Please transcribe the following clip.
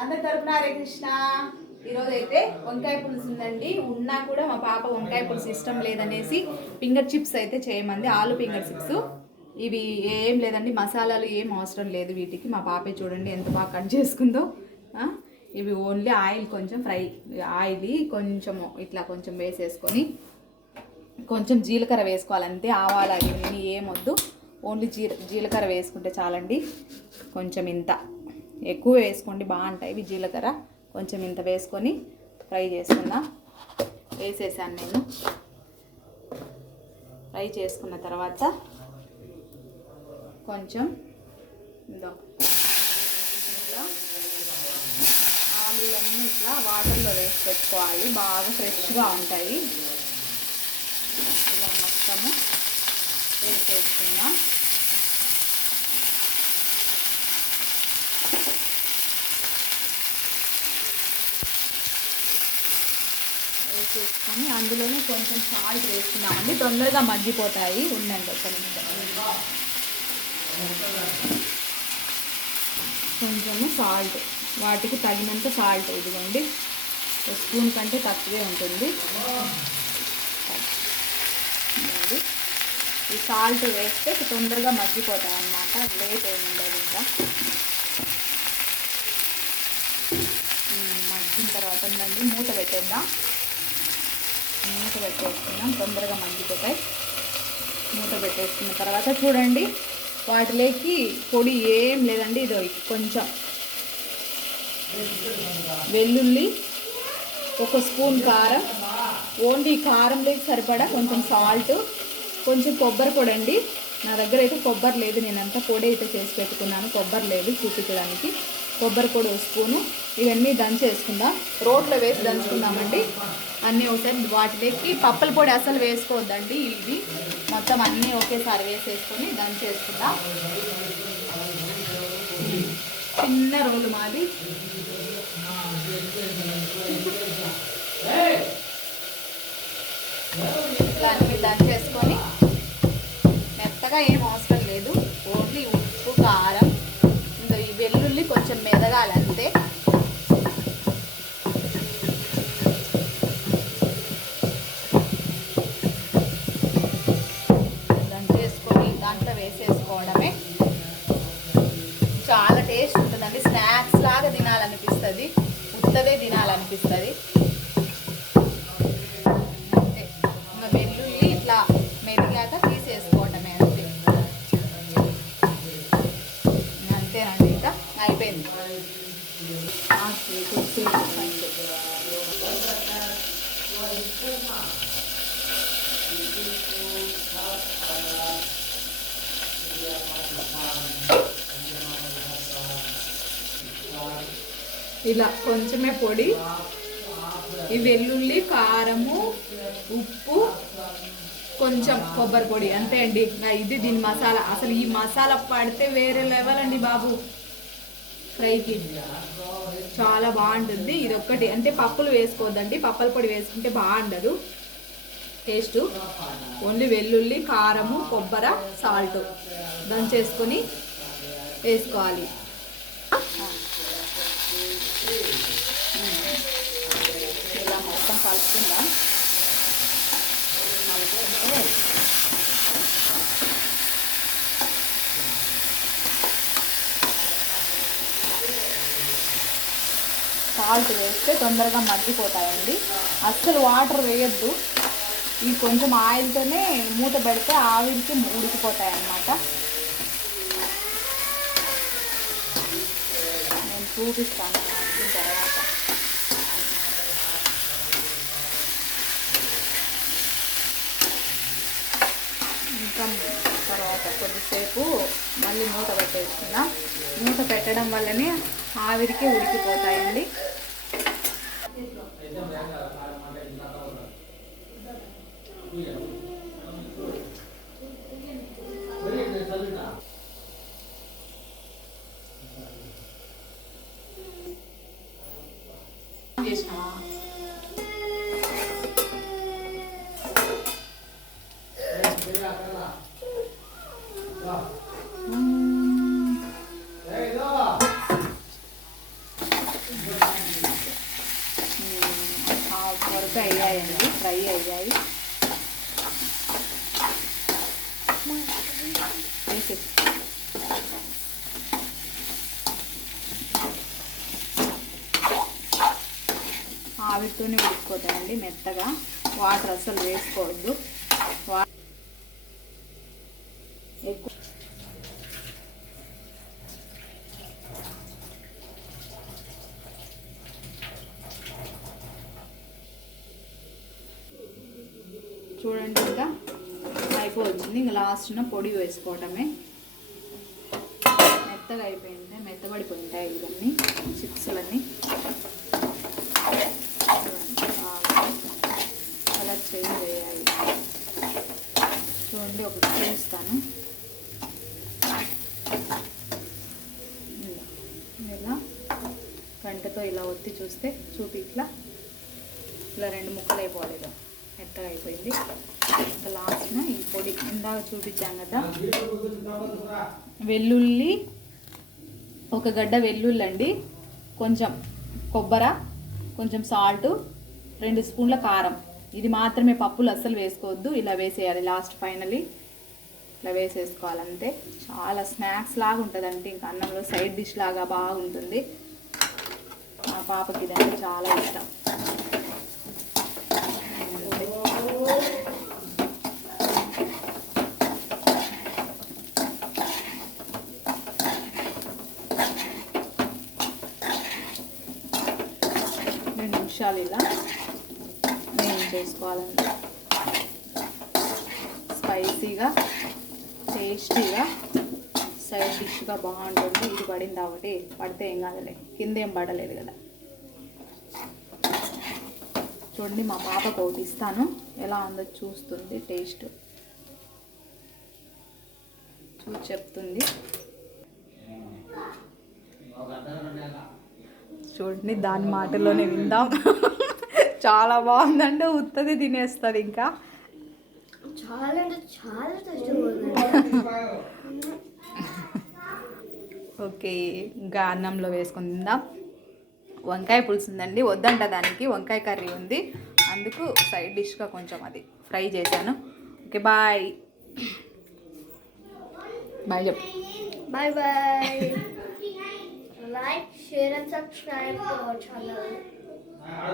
అందరి తరపున హరే కృష్ణ. ఈరోజు అయితే వంకాయ పులుసు ఉందండి. ఉన్నా కూడా మా పాప వంకాయ పులుసు ఇష్టం లేదనేసి ఫింగర్ చిప్స్ అయితే చేయమంది. ఆలు ఫింగర్ చిప్స్. ఇవి ఏం లేదండి, మసాలాలు ఏం అవసరం లేదు వీటికి. మా పాపే చూడండి ఎంత బాగా కట్ చేసుకుందో. ఇవి ఓన్లీ ఆయిల్ కొంచెం ఫ్రై, ఆయిల్ కొంచెము ఇట్లా కొంచెం వేసేసుకొని కొంచెం జీలకర్ర వేసుకోవాలి అంతే. ఆవాలు అవి ఏమొద్దు, ఓన్లీ జీలకర్ర వేసుకుంటే చాలండి. కొంచెం ఇంత ఎక్కువ వేసుకోండి, బాగుంటాయి ఇవి. జీలకర్ర కొంచెం ఇంత వేసుకొని ఫ్రై చేసుకుందాం. వేసేసాను నేను. ఫ్రై చేసుకున్న తర్వాత కొంచెం ఇట్లా ఆలులన్నీ ఇట్లా వాటర్లో వేసి పెట్టుకోవాలి, బాగా ఫ్రెష్గా ఉంటాయి. ఇలా మొత్తము వేసేసుకుందాం. వేసేసుకొని అందులోనే కొంచెం సాల్ట్ వేసుకున్నామండి, తొందరగా మగ్గిపోతాయి. ఉండండి ఒక నిమిషం. కొంచెము సాల్ట్, వాటికి తగినంత సాల్ట్ ఇదిగోండి. ఒక స్పూన్ కంటే తక్కువే ఉంటుంది. ఈ సాల్ట్ వేస్తే తొందరగా మగ్గిపోతాయి అన్నమాట, లేట్ ఏమి ఉండదు. ఇంకా మగ్గిన తర్వాత ఉందండి, మూత పెట్టేద్దాం. మూత పెట్టేసుకున్నాం, తొందరగా మగ్గిపోతాయి. మూత పెట్టేసుకున్న తర్వాత చూడండి, వాటిలోకి పొడి ఏం లేదండి. ఇది కొంచెం వెల్లుల్లి, ఒక స్పూన్ కారం, ఓన్లీ కారంలోకి సరిపడా కొంచెం సాల్ట్, కొంచెం కొబ్బరి పొడి అండి. నా దగ్గర అయితే కొబ్బరి లేదు, నేనంతా పొడి అయితే చేసి పెట్టుకున్నాను. కొబ్బరి లేదు చూపించడానికి. కొబ్బరి పొడి ఒక స్పూను. ఇవన్నీ దంచేసుకుందాం, రోట్లో వేసి దంచుకుందామండి అన్నీ ఒకసారి. వాటిలోకి పప్పుల పొడి అసలు వేసుకోవద్దండి, ఇవి మొత్తం అన్నీ ఒకేసారి వేసేసుకొని దంచేసుకుందాం. చిన్న రోలు మాది. ఇట్లా అన్నీ దంచేసుకొని, మెత్తగా ఏం అవసరం లేదు, ఓన్లీ ఉప్పు కారం ఇంకా ఈ వెల్లుల్లి కొంచెం మెదగాలి అంతే. దంచేసుకొని దాంట్లో వేసేసుకోవడమే. చాలా టేస్ట్ ఉంటుందండి, స్నాక్స్ లాగా తినాలనిపిస్తుంది, ఉత్తదే తినాలనిపిస్తుంది. అంతే, ఇంకా వెల్లుల్లి ఇట్లా మెదిగాక తీసేసుకోవడమే అంతే. అంతేనండి, ఇంకా అయిపోయింది. ఇలా కొంచెమే పొడి, ఈ వెల్లుల్లి, కారము, ఉప్పు, కొంచెం కొబ్బరి పొడి అంతే అండి. ఇది దీని మసాలా. అసలు ఈ మసాలా పడితే వేరే లెవెల్ అండి బాబు. ఫ్రైకి చాలా బాగుంటుంది. ఇది ఒక్కటి అంటే పప్పులు వేసుకోవద్దండి, పప్పుల పొడి వేసుకుంటే బాగుండదు టేస్ట్. ఓన్లీ వెల్లుల్లి, కారము, కొబ్బరి, సాల్ట్ దంచేసుకొని వేసుకోవాలి. ఇలా మొత్తం కలుపుకుందాం. సాల్ట్ వేస్తే తొందరగా మగ్గిపోతాయండి. అస్సలు వాటర్ వేయద్దు. ఈ కొంచెం ఆయిల్తోనే మూత పెడితే ఆవిరికి ఉడికిపోతాయి అన్నమాట. నేను చూపిస్తాను మగ్గిన తర్వాత. ఇంకా తర్వాత కొద్దిసేపు మళ్ళీ మూత పెట్టేసుకున్నాం. మూత పెట్టడం వల్లనే ఆవిరికి ఉడికిపోతాయండి. హాఫ్ వరకు అయ్యాయండి, ఫ్రై అయ్యాయి. వేసి ఆవిరితోనే ఉడికిపోతాయండి మెత్తగా. వాటర్ అస్సలు వేసుకోవద్దు. ఎక్కువ చూడండి, ఇంకా అయిపోతుంది. ఇంకా లాస్ట్న పొడి వేసుకోవటమే. మెత్తగా అయిపోయింది, మెత్తబడిపోయింటాయి ఇవన్నీ చిప్స్లన్నీ. కలర్ చేంజ్ అయ్యాయి. చూడండి, ఒకటి చూస్తాను. ఇలా గంటతో ఇలా ఒత్తి చూస్తే ఇట్లా 2 ముక్కలు అయిపోవాలి. ఇలా మెత్తగా అయిపోయింది. ఇంకా లాస్ట్న ఈ పొడి ఇందాక చూపించాం కదా, వెల్లుల్లి, 1 గడ్డ వెల్లుల్లి అండి, కొంచెం కొబ్బరి, కొంచెం సాల్ట్, 2 స్పూన్ల కారం. ఇది మాత్రమే, పప్పులు అస్సలు వేసుకోవద్దు. ఇలా వేసేయాలి లాస్ట్ ఫైనలీ. ఇలా వేసేసుకోవాలంతే. చాలా స్నాక్స్ లాగా ఉంటుందంటే, ఇంకా అన్నంలో సైడ్ డిష్ లాగా బాగుంటుంది. మా పాపకి ఇదంటే చాలా ఇష్టం. నిమిషాలు ఇలా నేను చేసుకోవాలంటే స్పైసీగా, టేస్టీగా, సైడ్ డిష్గా బాగుంటుంది. ఇది పడింది కాబట్టి, పడితే ఏం కాదులే, కింద ఏం పడలేదు కదా. చూడండి, మా పాపకు ఒకటి ఇస్తాను, ఎలా ఉందో చూస్తుంది. టేస్ట్ చూసి చెప్తుంది. చూడండి, దాని మాటలోనే విందాం. చాలా బాగుందంటే ఉత్తది తినేస్తుంది. ఇంకా చాలా అంటే చాలా ఓకే, ఇంకా అన్నంలో వేసుకొని తిందాం. వంకాయ పులుసు ఉందండి, వద్దంట దానికి. వంకాయ కర్రీ ఉంది, అందుకు సైడ్ డిష్గా కొంచెం అది ఫ్రై చేశాను. ఓకే, బాయ్ బాయ్ చెప్పు. Bye bye. Like, share and subscribe to our channel.